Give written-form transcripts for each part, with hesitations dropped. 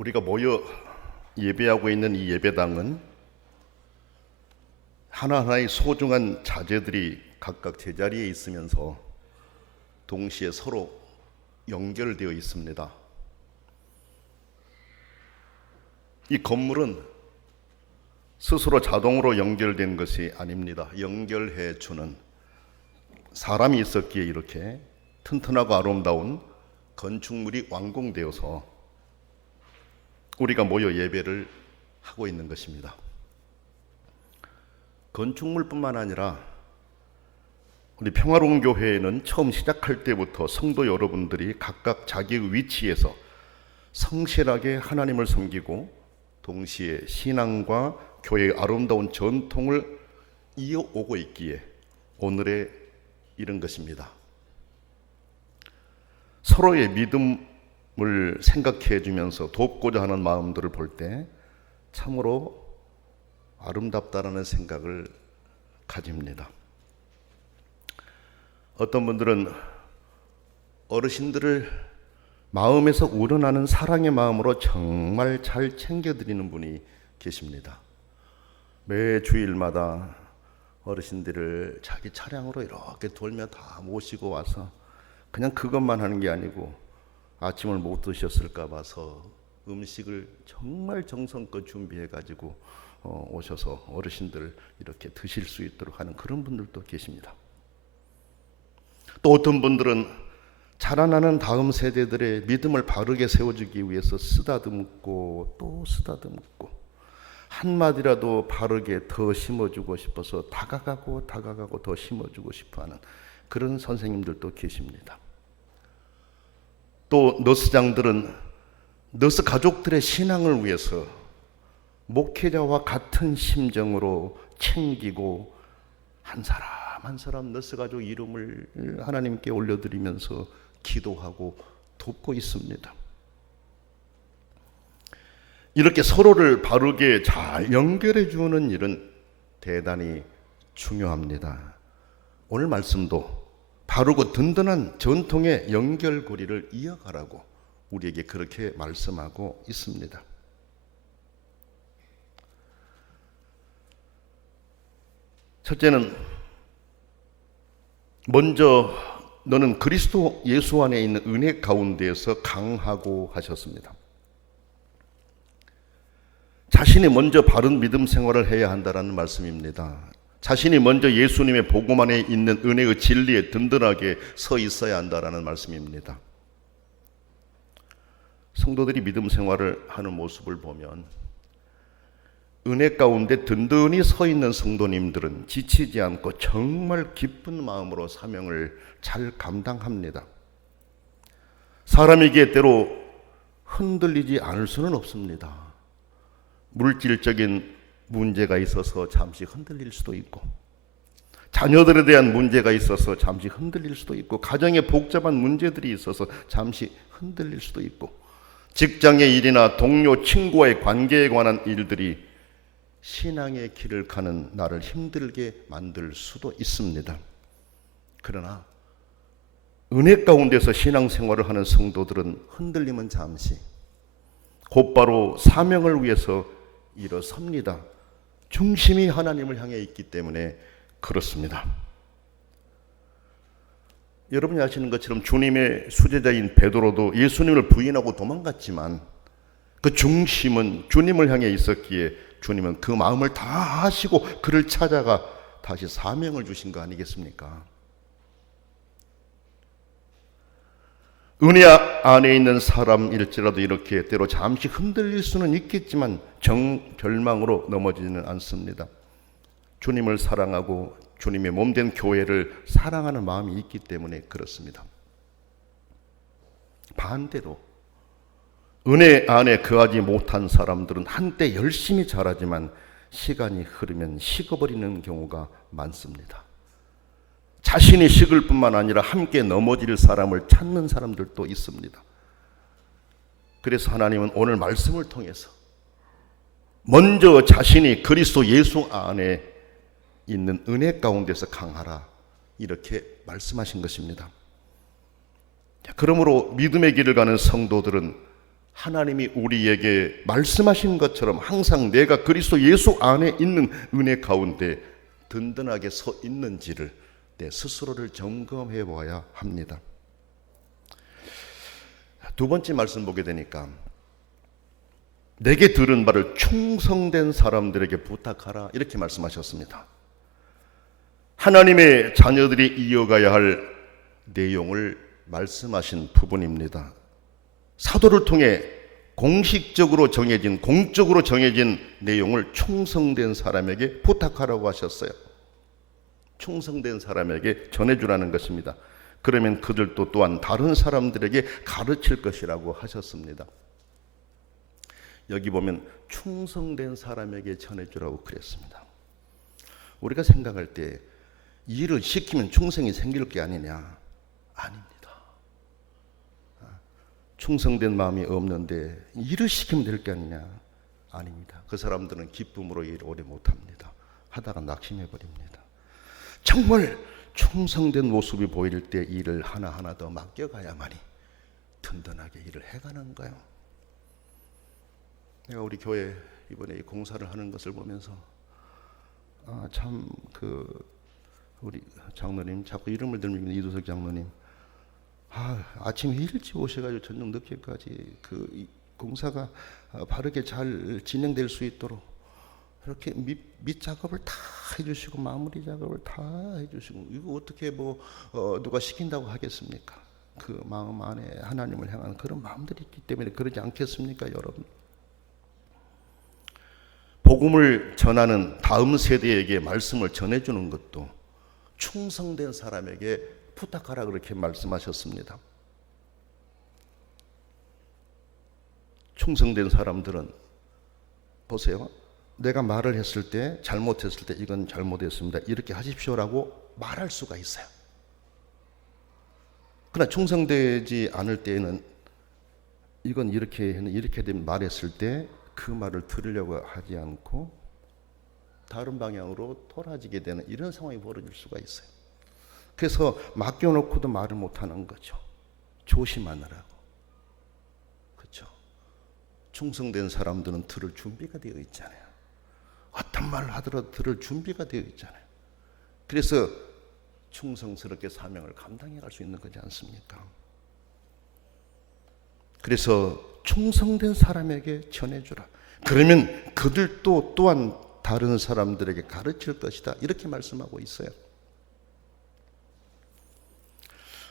우리가 모여 예배하고 있는 이 예배당은 하나하나의 소중한 자재들이 각각 제자리에 있으면서 동시에 서로 연결되어 있습니다. 이 건물은 스스로 자동으로 연결된 것이 아닙니다. 연결해 주는 사람이 있었기에 이렇게 튼튼하고 아름다운 건축물이 완공되어서 우리가 모여 예배를 하고 있는 것입니다. 건축물뿐만 아니라 우리 평화로운 교회에는 처음 시작할 때부터 성도 여러분들이 각각 자기의 위치에서 성실하게 하나님을 섬기고 동시에 신앙과 교회의 아름다운 전통을 이어오고 있기에 오늘에 이른 것입니다. 서로의 믿음을 생각해 주면서 돕고자 하는 마음들을 볼 때 참으로 아름답다라는 생각을 가집니다. 어떤 분들은 어르신들을 마음에서 우러나는 사랑의 마음으로 정말 잘 챙겨드리는 분이 계십니다. 매 주일마다 어르신들을 자기 차량으로 이렇게 돌며 다 모시고 와서 그냥 그것만 하는 게 아니고 아침을 못 드셨을까 봐서 음식을 정말 정성껏 준비해 가지고 오셔서 어르신들 이렇게 드실 수 있도록 하는 그런 분들도 계십니다. 또 어떤 분들은 자라나는 다음 세대들의 믿음을 바르게 세워주기 위해서 쓰다듬고 또 쓰다듬고 한마디라도 바르게 더 심어주고 싶어서 다가가고 더 심어주고 싶어하는 그런 선생님들도 계십니다. 또 너스장들은 너스 가족들의 신앙을 위해서 목회자와 같은 심정으로 챙기고 한 사람 한 사람 너스 가족 이름을 하나님께 올려드리면서 기도하고 돕고 있습니다. 이렇게 서로를 바르게 잘 연결해 주는 일은 대단히 중요합니다. 오늘 말씀도 바르고 든든한 전통의 연결고리를 이어가라고 우리에게 그렇게 말씀하고 있습니다. 첫째는 먼저 너는 그리스도 예수 안에 있는 은혜 가운데에서 강하고 하셨습니다. 자신이 먼저 바른 믿음 생활을 해야 한다는 말씀입니다. 자신이 먼저 예수님의 복음 안에 있는 은혜의 진리에 든든하게 서 있어야 한다는 말씀입니다. 성도들이 믿음 생활을 하는 모습을 보면 은혜 가운데 든든히 서 있는 성도님들은 지치지 않고 정말 기쁜 마음으로 사명을 잘 감당합니다. 사람에게 때로 흔들리지 않을 수는 없습니다. 물질적인 문제가 있어서 잠시 흔들릴 수도 있고 자녀들에 대한 문제가 있어서 잠시 흔들릴 수도 있고 가정에 복잡한 문제들이 있어서 잠시 흔들릴 수도 있고 직장의 일이나 동료 친구와의 관계에 관한 일들이 신앙의 길을 가는 나를 힘들게 만들 수도 있습니다. 그러나 은혜 가운데서 신앙생활을 하는 성도들은 흔들림은 잠시 곧바로 사명을 위해서 일어섭니다. 중심이 하나님을 향해 있기 때문에 그렇습니다. 여러분이 아시는 것처럼 주님의 수제자인 베드로도 예수님을 부인하고 도망갔지만 그 중심은 주님을 향해 있었기에 주님은 그 마음을 다 아시고 그를 찾아가 다시 사명을 주신 거 아니겠습니까? 은혜 안에 있는 사람일지라도 이렇게 때로 잠시 흔들릴 수는 있겠지만 정결망으로 넘어지지는 않습니다. 주님을 사랑하고 주님의 몸된 교회를 사랑하는 마음이 있기 때문에 그렇습니다. 반대로 은혜 안에 거하지 못한 사람들은 한때 열심히 잘하지만 시간이 흐르면 식어버리는 경우가 많습니다. 자신이 식을 뿐만 아니라 함께 넘어질 사람을 찾는 사람들도 있습니다. 그래서 하나님은 오늘 말씀을 통해서 먼저 자신이 그리스도 예수 안에 있는 은혜 가운데서 강하라 이렇게 말씀하신 것입니다. 그러므로 믿음의 길을 가는 성도들은 하나님이 우리에게 말씀하신 것처럼 항상 내가 그리스도 예수 안에 있는 은혜 가운데 든든하게 서 있는지를 내 스스로를 점검해 봐야 합니다. 두 번째 말씀 보게 되니까 내게 들은 바를 충성된 사람들에게 부탁하라 이렇게 말씀하셨습니다. 하나님의 자녀들이 이어가야 할 내용을 말씀하신 부분입니다. 사도를 통해 공식적으로 정해진, 공적으로 정해진 내용을 충성된 사람에게 부탁하라고 하셨어요. 충성된 사람에게 전해주라는 것입니다. 그러면 그들도 또한 다른 사람들에게 가르칠 것이라고 하셨습니다. 여기 보면 충성된 사람에게 전해주라고 그랬습니다. 우리가 생각할 때 일을 시키면 충성이 생길 게 아니냐? 아닙니다. 충성된 마음이 없는데 일을 시키면 될 게 아니냐? 아닙니다. 그 사람들은 기쁨으로 일을 오래 못합니다. 하다가 낙심해 버립니다. 정말 충성된 모습이 보일 때 일을 하나하나 더 맡겨가야만이 든든하게 일을 해가는 거예요. 내가 우리 교회 이번에 이 공사를 하는 것을 보면서 참 우리 장로님 자꾸 이름을 들면 이두석 장로님 아침 일찍 오셔가지고 저녁 늦게까지 이 공사가 바르게 잘 진행될 수 있도록 이렇게 밑 작업을 다 해주시고 마무리 작업을 다 해주시고 이거 어떻게 누가 시킨다고 하겠습니까? 그 마음 안에 하나님을 향하는 그런 마음들이 있기 때문에 그러지 않겠습니까, 여러분? 복음을 전하는 다음 세대에게 말씀을 전해주는 것도 충성된 사람에게 부탁하라 그렇게 말씀하셨습니다. 충성된 사람들은 보세요. 내가 말을 했을 때 잘못했을 때 이건 잘못했습니다. 이렇게 하십시오라고 말할 수가 있어요. 그러나 충성되지 않을 때에는 이건 이렇게 되면 말했을 때 그 말을 들으려고 하지 않고 다른 방향으로 돌아지게 되는 이런 상황이 벌어질 수가 있어요. 그래서 맡겨놓고도 말을 못하는 거죠. 조심하느라고. 그렇죠? 충성된 사람들은 들을 준비가 되어 있잖아요. 어떤 말을 하더라도 들을 준비가 되어 있잖아요. 그래서 충성스럽게 사명을 감당해 갈 수 있는 거지 않습니까? 그래서 충성된 사람에게 전해주라. 그러면 그들도 또한 다른 사람들에게 가르칠 것이다. 이렇게 말씀하고 있어요.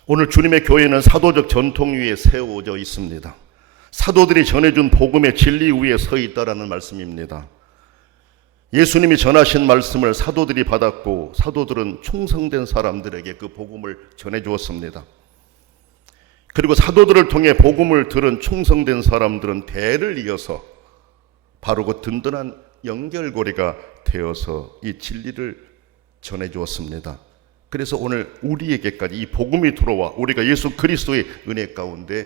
오늘 주님의 교회는 사도적 전통 위에 세워져 있습니다. 사도들이 전해준 복음의 진리 위에 서 있다라는 말씀입니다. 예수님이 전하신 말씀을 사도들이 받았고 사도들은 충성된 사람들에게 그 복음을 전해주었습니다. 그리고 사도들을 통해 복음을 들은 충성된 사람들은 대를 이어서 바로 그 든든한 연결고리가 되어서 이 진리를 전해주었습니다. 그래서 오늘 우리에게까지 이 복음이 들어와 우리가 예수 그리스도의 은혜 가운데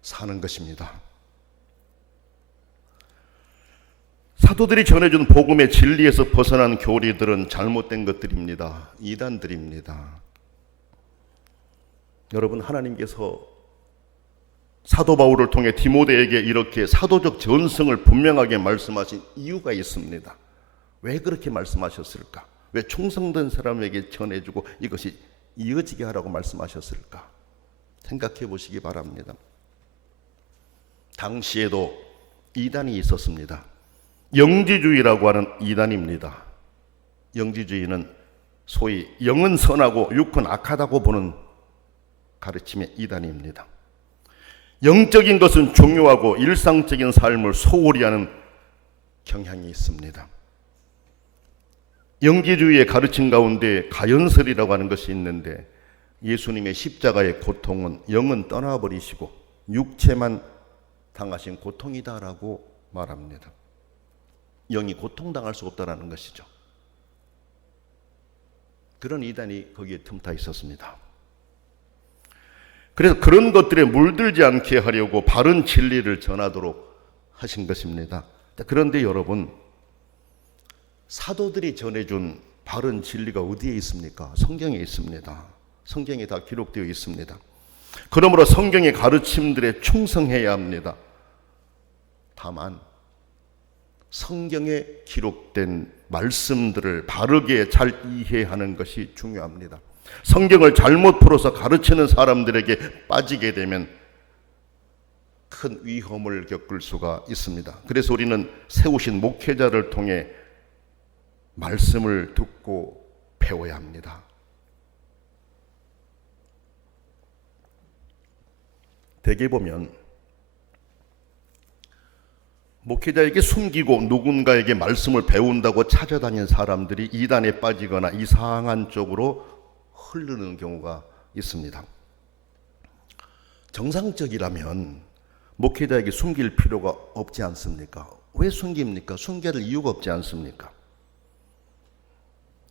사는 것입니다. 사도들이 전해준 복음의 진리에서 벗어난 교리들은 잘못된 것들입니다. 이단들입니다. 여러분, 하나님께서 사도 바울을 통해 디모데에게 이렇게 사도적 전승을 분명하게 말씀하신 이유가 있습니다. 왜 그렇게 말씀하셨을까? 왜 충성된 사람에게 전해주고 이것이 이어지게 하라고 말씀하셨을까? 생각해 보시기 바랍니다. 당시에도 이단이 있었습니다. 영지주의라고 하는 이단입니다. 영지주의는 소위 영은 선하고 육은 악하다고 보는 가르침의 이단입니다. 영적인 것은 중요하고 일상적인 삶을 소홀히 하는 경향이 있습니다. 영지주의의 가르침 가운데 가연설이라고 하는 것이 있는데 예수님의 십자가의 고통은 영은 떠나버리시고 육체만 당하신 고통이다라고 말합니다. 영이 고통당할 수 없다라는 것이죠. 그런 이단이 거기에 틈타 있었습니다. 그래서 그런 것들에 물들지 않게 하려고 바른 진리를 전하도록 하신 것입니다. 그런데 여러분, 사도들이 전해준 바른 진리가 어디에 있습니까? 성경에 있습니다. 성경에 다 기록되어 있습니다. 그러므로 성경의 가르침들에 충성해야 합니다. 다만 성경에 기록된 말씀들을 바르게 잘 이해하는 것이 중요합니다. 성경을 잘못 풀어서 가르치는 사람들에게 빠지게 되면 큰 위험을 겪을 수가 있습니다. 그래서 우리는 세우신 목회자를 통해 말씀을 듣고 배워야 합니다. 대개 보면 목회자에게 숨기고 누군가에게 말씀을 배운다고 찾아다니는 사람들이 이단에 빠지거나 이상한 쪽으로 흐르는 경우가 있습니다. 정상적이라면 목회자에게 숨길 필요가 없지 않습니까? 왜 숨깁니까? 숨겨야 할 이유가 없지 않습니까?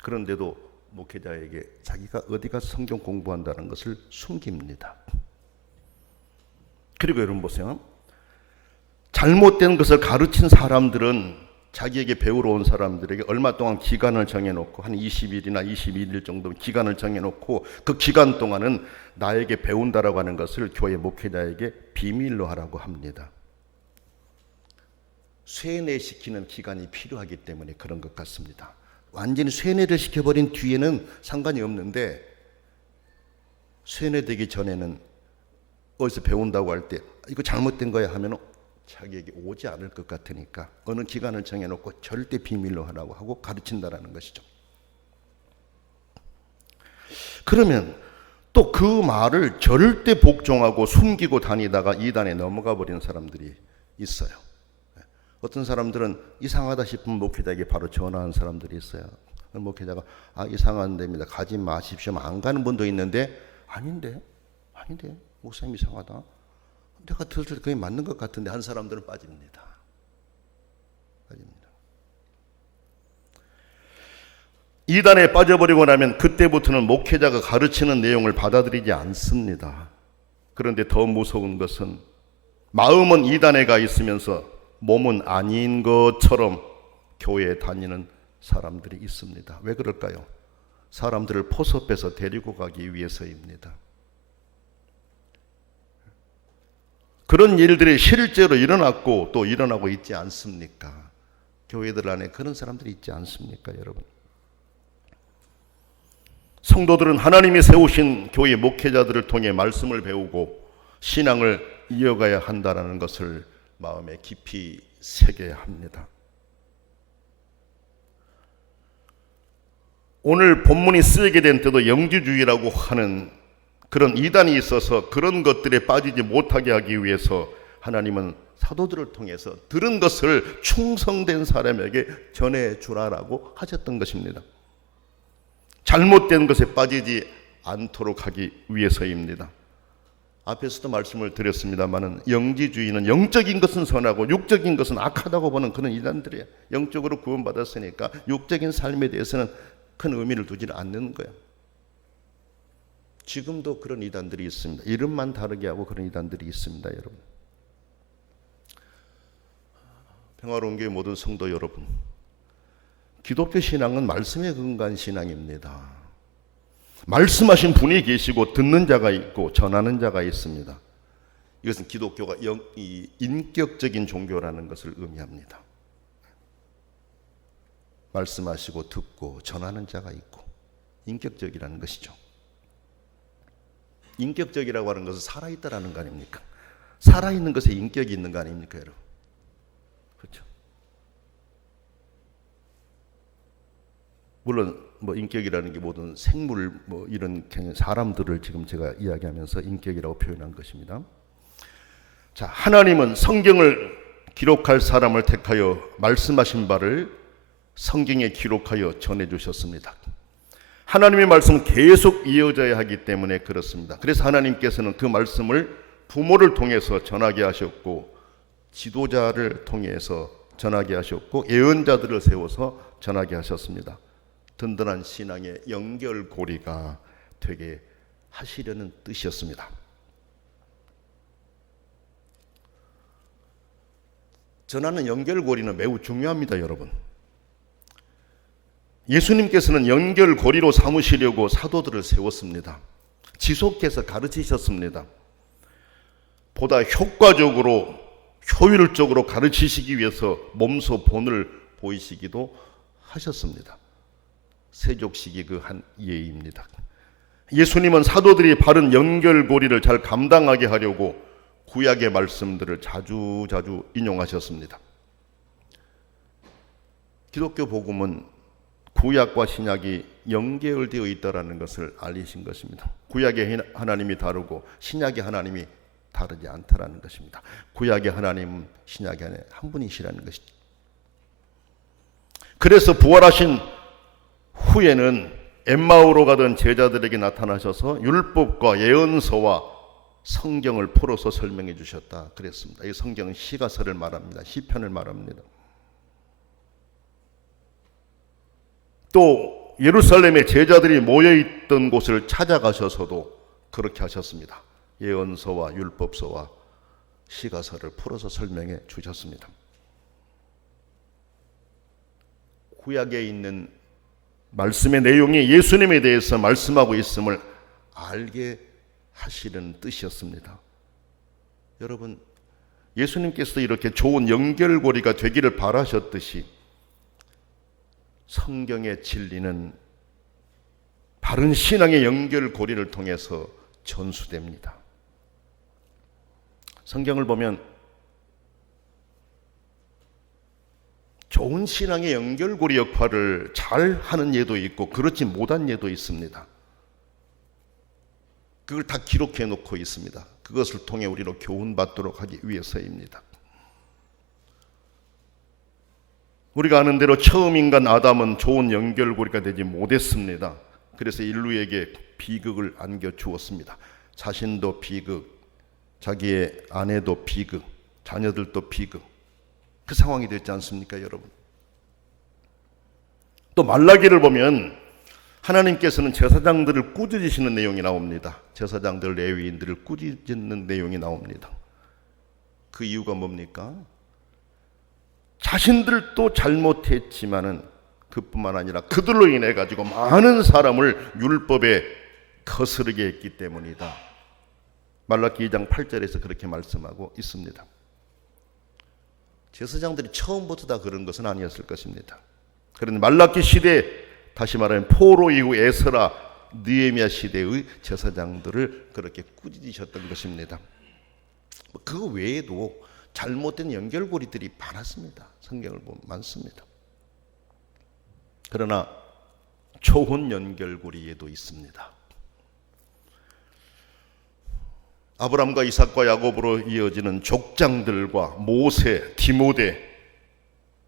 그런데도 목회자에게 자기가 어디 가서 성경 공부한다는 것을 숨깁니다. 그리고 여러분 보세요. 잘못된 것을 가르친 사람들은 자기에게 배우러 온 사람들에게 얼마 동안 기간을 정해놓고 한 20일이나 21일 정도 기간을 정해놓고 그 기간 동안은 나에게 배운다라고 하는 것을 교회 목회자에게 비밀로 하라고 합니다. 쇠뇌시키는 기간이 필요하기 때문에 그런 것 같습니다. 완전히 쇠뇌를 시켜버린 뒤에는 상관이 없는데 쇠뇌되기 전에는 어디서 배운다고 할 때 이거 잘못된 거야 하면 자기에게 오지 않을 것 같으니까 어느 기간을 정해놓고 절대 비밀로 하라고 하고 가르친다라는 것이죠. 그러면 또 그 말을 절대 복종하고 숨기고 다니다가 이단에 넘어가 버린 사람들이 있어요. 어떤 사람들은 이상하다 싶으면 목회자에게 바로 전화한 사람들이 있어요. 목회자가 이상한 데입니다. 가지 마십시오. 안 가는 분도 있는데 아닌데 목사님 이상하다. 내가 들을 때 그게 맞는 것 같은데 한 사람들은 빠집니다. 이단에 빠져버리고 나면 그때부터는 목회자가 가르치는 내용을 받아들이지 않습니다. 그런데 더 무서운 것은 마음은 이단에 가 있으면서 몸은 아닌 것처럼 교회에 다니는 사람들이 있습니다. 왜 그럴까요? 사람들을 포섭해서 데리고 가기 위해서입니다. 그런 일들이 실제로 일어났고 또 일어나고 있지 않습니까? 교회들 안에 그런 사람들이 있지 않습니까, 여러분? 성도들은 하나님이 세우신 교회 목회자들을 통해 말씀을 배우고 신앙을 이어가야 한다는 것을 마음에 깊이 새겨야 합니다. 오늘 본문이 쓰이게 된 때도 영지주의라고 하는 그런 이단이 있어서 그런 것들에 빠지지 못하게 하기 위해서 하나님은 사도들을 통해서 들은 것을 충성된 사람에게 전해주라라고 하셨던 것입니다. 잘못된 것에 빠지지 않도록 하기 위해서입니다. 앞에서도 말씀을 드렸습니다마는 영지주의는 영적인 것은 선하고 육적인 것은 악하다고 보는 그런 이단들이에요. 영적으로 구원받았으니까 육적인 삶에 대해서는 큰 의미를 두지는 않는 거예요. 지금도 그런 이단들이 있습니다. 이름만 다르게 하고 그런 이단들이 있습니다, 여러분. 평화로운 교회 모든 성도 여러분, 기독교 신앙은 말씀에 근거한 신앙입니다. 말씀하신 분이 계시고 듣는 자가 있고 전하는 자가 있습니다. 이것은 기독교가 인격적인 종교라는 것을 의미합니다. 말씀하시고 듣고 전하는 자가 있고 인격적이라는 것이죠. 인격적이라고 하는 것은 살아있다라는 거 아닙니까? 살아있는 것에 인격이 있는 거 아닙니까, 여러분? 그렇죠? 물론 인격이라는 게 모든 생물 이런 사람들을 지금 제가 이야기하면서 인격이라고 표현한 것입니다. 자, 하나님은 성경을 기록할 사람을 택하여 말씀하신 바를 성경에 기록하여 전해주셨습니다. 하나님의 말씀은 계속 이어져야 하기 때문에 그렇습니다. 그래서 하나님께서는 그 말씀을 부모를 통해서 전하게 하셨고 지도자를 통해서 전하게 하셨고 예언자들을 세워서 전하게 하셨습니다. 든든한 신앙의 연결고리가 되게 하시려는 뜻이었습니다. 전하는 연결고리는 매우 중요합니다, 여러분. 예수님께서는 연결고리로 삼으시려고 사도들을 세웠습니다. 지속해서 가르치셨습니다. 보다 효과적으로 효율적으로 가르치시기 위해서 몸소 본을 보이시기도 하셨습니다. 세족식이 그 한 예입니다. 예수님은 사도들이 바른 연결고리를 잘 감당하게 하려고 구약의 말씀들을 자주 인용하셨습니다. 기독교 복음은 구약과 신약이 연결되어 있다는 것을 알리신 것입니다. 구약의 하나님이 다르고 신약의 하나님이 다르지 않다라는 것입니다. 구약의 하나님은 신약의 하나님 한 분이시라는 것이죠. 그래서 부활하신 후에는 엠마오로 가던 제자들에게 나타나셔서 율법과 예언서와 성경을 풀어서 설명해 주셨다 그랬습니다. 이 성경은 시가서를 말합니다. 시편을 말합니다. 또 예루살렘에 제자들이 모여있던 곳을 찾아가셔서도 그렇게 하셨습니다. 예언서와 율법서와 시가서를 풀어서 설명해 주셨습니다. 구약에 있는 말씀의 내용이 예수님에 대해서 말씀하고 있음을 알게 하시는 뜻이었습니다. 여러분, 예수님께서 이렇게 좋은 연결고리가 되기를 바라셨듯이 성경의 진리는 바른 신앙의 연결고리를 통해서 전수됩니다. 성경을 보면 좋은 신앙의 연결고리 역할을 잘 하는 예도 있고 그렇지 못한 예도 있습니다. 그걸 다 기록해 놓고 있습니다. 그것을 통해 우리로 교훈받도록 하기 위해서입니다. 우리가 아는 대로 처음 인간 아담은 좋은 연결고리가 되지 못했습니다. 그래서 인류에게 비극을 안겨주었습니다. 자신도 비극, 자기의 아내도 비극, 자녀들도 비극, 그 상황이 됐지 않습니까, 여러분? 또 말라기를 보면 하나님께서는 제사장들을 꾸짖으시는 내용이 나옵니다. 제사장들, 레위인들을 꾸짖는 내용이 나옵니다. 그 이유가 뭡니까? 자신들도 잘못했지만은 그뿐만 아니라 그들로 인해 가지고 많은 사람을 율법에 거스르게 했기 때문이다. 말라기 2장 8절에서 그렇게 말씀하고 있습니다. 제사장들이 처음부터 다 그런 것은 아니었을 것입니다. 그런데 말라기 시대, 다시 말하면 포로 이후 에스라, 느헤미야 시대의 제사장들을 그렇게 꾸짖으셨던 것입니다. 그 외에도 잘못된 연결고리들이 많았습니다. 성경을 보면 많습니다. 그러나 좋은 연결고리에도 있습니다. 아브람과 이삭과 야곱으로 이어지는 족장들과 모세, 디모데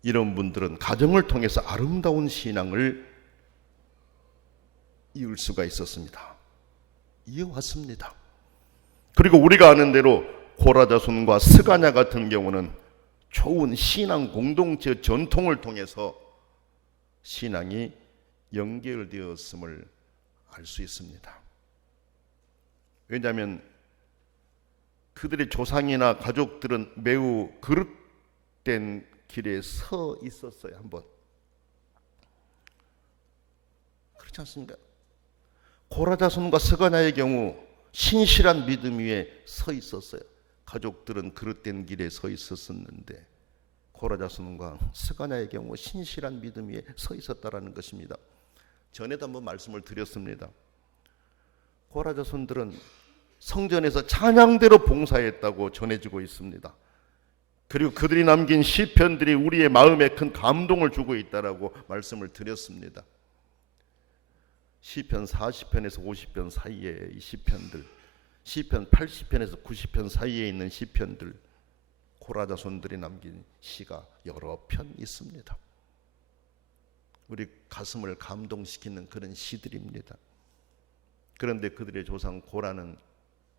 이런 분들은 가정을 통해서 아름다운 신앙을 이을 수가 있었습니다. 이어왔습니다. 그리고 우리가 아는 대로 고라자손과 스가랴 같은 경우는 좋은 신앙 공동체 전통을 통해서 신앙이 연결되었음을 알 수 있습니다. 왜냐하면 그들의 조상이나 가족들은 매우 그릇된 길에 서 있었어요. 한번 그렇지 않습니까? 고라자손과 스가랴의 경우 신실한 믿음 위에 서 있었어요. 가족들은 그릇된 길에 서 있었는데 고라자손과 스가랴의 경우 신실한 믿음 위에 서 있었다라는 것입니다. 전에도 한번 말씀을 드렸습니다. 고라자손들은 성전에서 찬양대로 봉사했다고 전해지고 있습니다. 그리고 그들이 남긴 시편들이 우리의 마음에 큰 감동을 주고 있다라고 말씀을 드렸습니다. 시편 40편에서 50편 사이에 이 시편들, 시편 80편에서 90편 사이에 있는 시편들, 고라자손들이 남긴 시가 여러 편 있습니다. 우리 가슴을 감동시키는 그런 시들입니다. 그런데 그들의 조상 고라는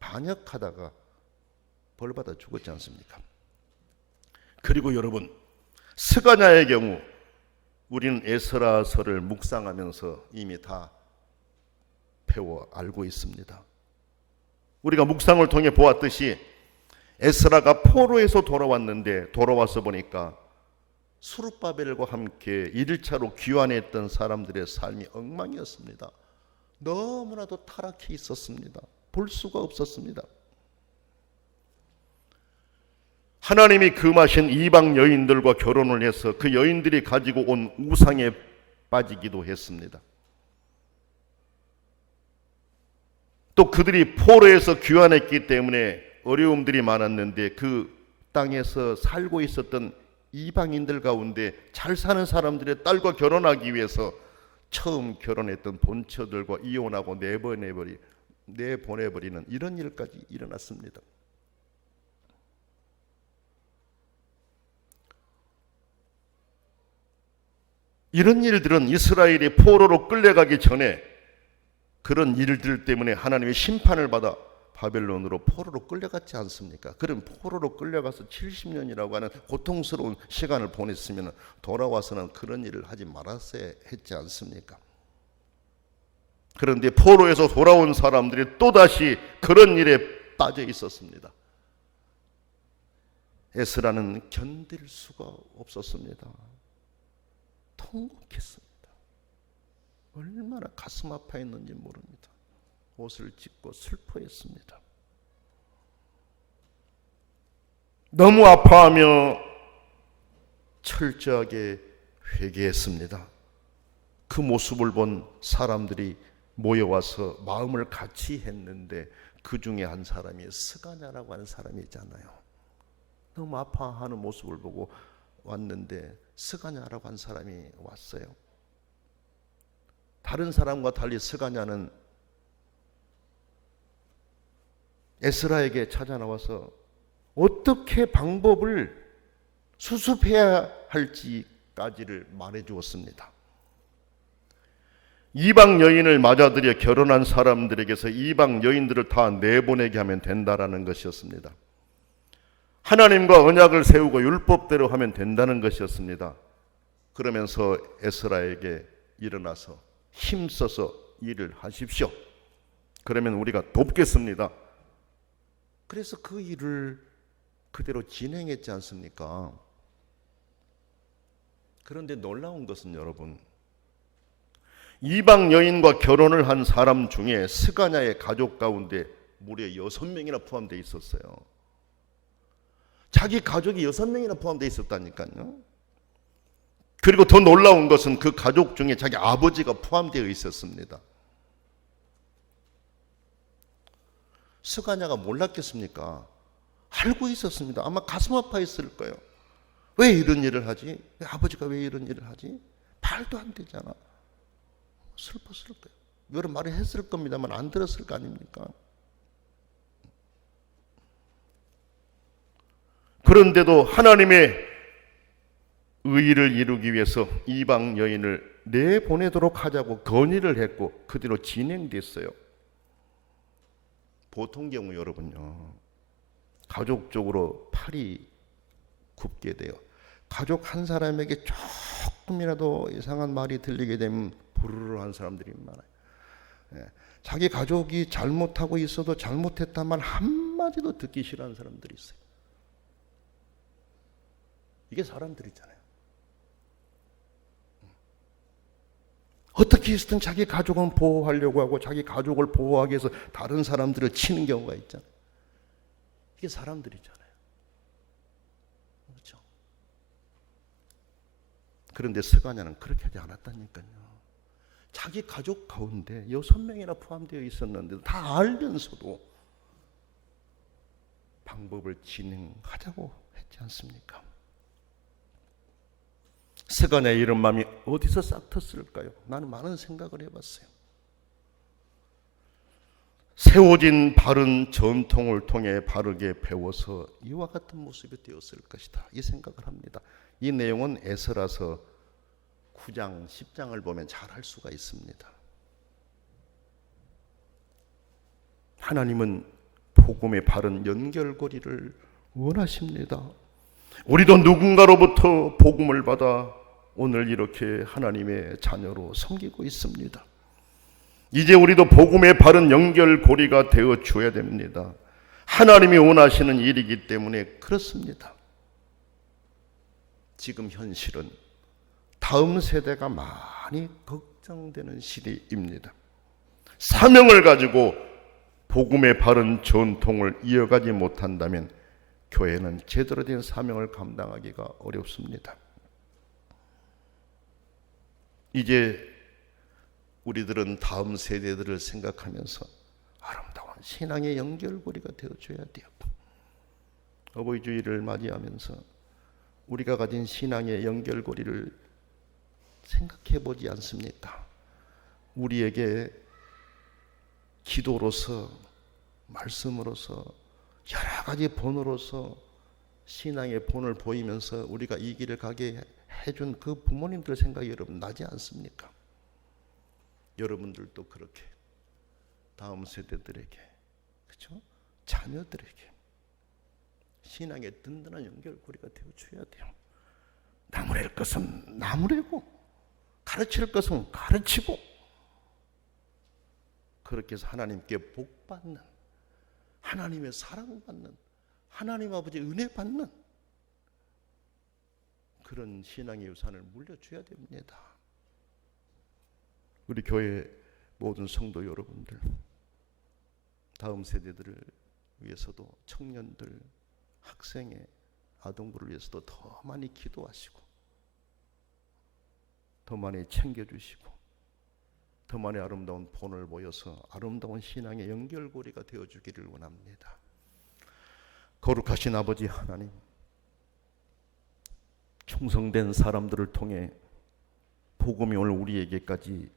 반역하다가 벌받아 죽었지 않습니까? 그리고 여러분, 스가랴의 경우 우리는 에스라서를 묵상하면서 이미 다 배워 알고 있습니다. 우리가 묵상을 통해 보았듯이 에스라가 포로에서 돌아왔는데 돌아와서 보니까 수룹바벨과 함께 1차로 귀환했던 사람들의 삶이 엉망이었습니다. 너무나도 타락해 있었습니다. 볼 수가 없었습니다. 하나님이 금하신 이방 여인들과 결혼을 해서 그 여인들이 가지고 온 우상에 빠지기도 했습니다. 또 그들이 포로에서 귀환했기 때문에 어려움들이 많았는데 그 땅에서 살고 있었던 이방인들 가운데 잘 사는 사람들의 딸과 결혼하기 위해서 처음 결혼했던 본처들과 이혼하고 내보내버리는 이런 일까지 일어났습니다. 이런 일들은 이스라엘이 포로로 끌려가기 전에 그런 일들 때문에 하나님의 심판을 받아 바벨론으로 포로로 끌려갔지 않습니까? 그럼 포로로 끌려가서 70년이라고 하는 고통스러운 시간을 보냈으면 돌아와서는 그런 일을 하지 말았어야 했지 않습니까? 그런데 포로에서 돌아온 사람들이 또다시 그런 일에 빠져 있었습니다. 에스라는 견딜 수가 없었습니다. 통곡했습니다. 얼마나 가슴 아파했는지 모릅니다. 옷을 찢고 슬퍼했습니다. 너무 아파하며 철저하게 회개했습니다. 그 모습을 본 사람들이 모여와서 마음을 같이 했는데 그 중에 한 사람이 스가냐라고 하는 사람이 있잖아요. 너무 아파하는 모습을 보고 왔는데 스가냐라고 한 사람이 왔어요. 다른 사람과 달리 스가냐는 에스라에게 찾아 나와서 어떻게 방법을 수습해야 할지까지를 말해 주었습니다. 이방 여인을 맞아들여 결혼한 사람들에게서 이방 여인들을 다 내보내게 하면 된다라는 것이었습니다. 하나님과 언약을 세우고 율법대로 하면 된다는 것이었습니다. 그러면서 에스라에게 일어나서 힘써서 일을 하십시오. 그러면 우리가 돕겠습니다. 그래서 그 일을 그대로 진행했지 않습니까? 그런데 놀라운 것은 여러분, 이방 여인과 결혼을 한 사람 중에 스가냐의 가족 가운데 무려 6명이나 포함되어 있었어요. 자기 가족이 6명이나 포함되어 있었다니까요. 그리고 더 놀라운 것은 그 가족 중에 자기 아버지가 포함되어 있었습니다. 스가냐가 몰랐겠습니까? 알고 있었습니다. 아마 가슴 아파했을 거예요. 왜 이런 일을 하지? 아버지가 왜 이런 일을 하지? 말도 안 되잖아. 슬펐을 거예요. 여러 말을 했을 겁니다만 안 들었을 거 아닙니까? 그런데도 하나님의 의의를 이루기 위해서 이방 여인을 내보내도록 하자고 건의를 했고 그대로 진행됐어요. 보통 경우 여러분요, 가족적으로 팔이 굽게 돼요. 가족 한 사람에게 조금이라도 이상한 말이 들리게 되면 부르르 한 사람들이 많아요. 자기 가족이 잘못하고 있어도 잘못했단 말 한마디도 듣기 싫어하는 사람들이 있어요. 이게 사람들이잖아요. 어떻게 해서든 자기 가족은 보호하려고 하고 자기 가족을 보호하기 위해서 다른 사람들을 치는 경우가 있잖아요. 이게 사람들이잖아요. 그렇죠? 그런데 스가냐는 그렇게 하지 않았다니까요. 자기 가족 가운데 6명이나 포함되어 있었는데 다 알면서도 방법을 진행하자고 했지 않습니까? 스가냐의 이런 마음이 어디서 싹 텄을까요? 나는 많은 생각을 해봤어요. 세워진 바른 전통을 통해 바르게 배워서 이와 같은 모습이 되었을 것이다, 이 생각을 합니다. 이 내용은 에스라서 9장, 10장을 보면 잘 알 수가 있습니다. 하나님은 복음의 바른 연결고리를 원하십니다. 우리도 누군가로부터 복음을 받아 오늘 이렇게 하나님의 자녀로 섬기고 있습니다. 이제 우리도 복음의 바른 연결고리가 되어 줘야 됩니다. 하나님이 원하시는 일이기 때문에 그렇습니다. 지금 현실은 다음 세대가 많이 걱정되는 시대입니다. 사명을 가지고 복음의 바른 전통을 이어가지 못한다면 교회는 제대로 된 사명을 감당하기가 어렵습니다. 이제 우리들은 다음 세대들을 생각하면서 아름다운 신앙의 연결고리가 되어줘야 돼요. 어버이 주일을 맞이하면서 우리가 가진 신앙의 연결고리를 생각해 보지 않습니까? 우리에게 기도로서, 말씀으로서, 여러 가지 본으로서 신앙의 본을 보이면서 우리가 이 길을 가게 해준 그 부모님들 생각이 여러분 나지 않습니까? 여러분들도 그렇게 다음 세대들에게, 그렇죠? 자녀들에게 신앙의 든든한 연결고리가 되어줘야 돼요. 나무랄 것은 나무래고 가르칠 것은 가르치고, 그렇게 해서 하나님께 복받는, 하나님의 사랑받는, 하나님 아버지 은혜 받는 그런 신앙의 유산을 물려줘야 됩니다. 우리 교회 모든 성도 여러분들, 다음 세대들을 위해서도, 청년들, 학생의 아동부를 위해서도 더 많이 기도하시고, 더 많이 챙겨주시고, 더 많이 아름다운 본을 보여서 아름다운 신앙의 연결고리가 되어주기를 원합니다. 거룩하신 아버지 하나님, 충성된 사람들을 통해 복음이 오늘 우리에게까지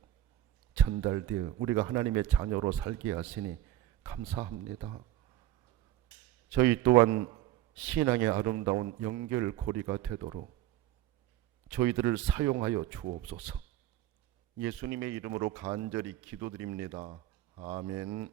전달되어 우리가 하나님의 자녀로 살게 하시니 감사합니다. 저희 또한 신앙의 아름다운 연결고리가 되도록 저희들을 사용하여 주옵소서. 예수님의 이름으로 간절히 기도드립니다. 아멘.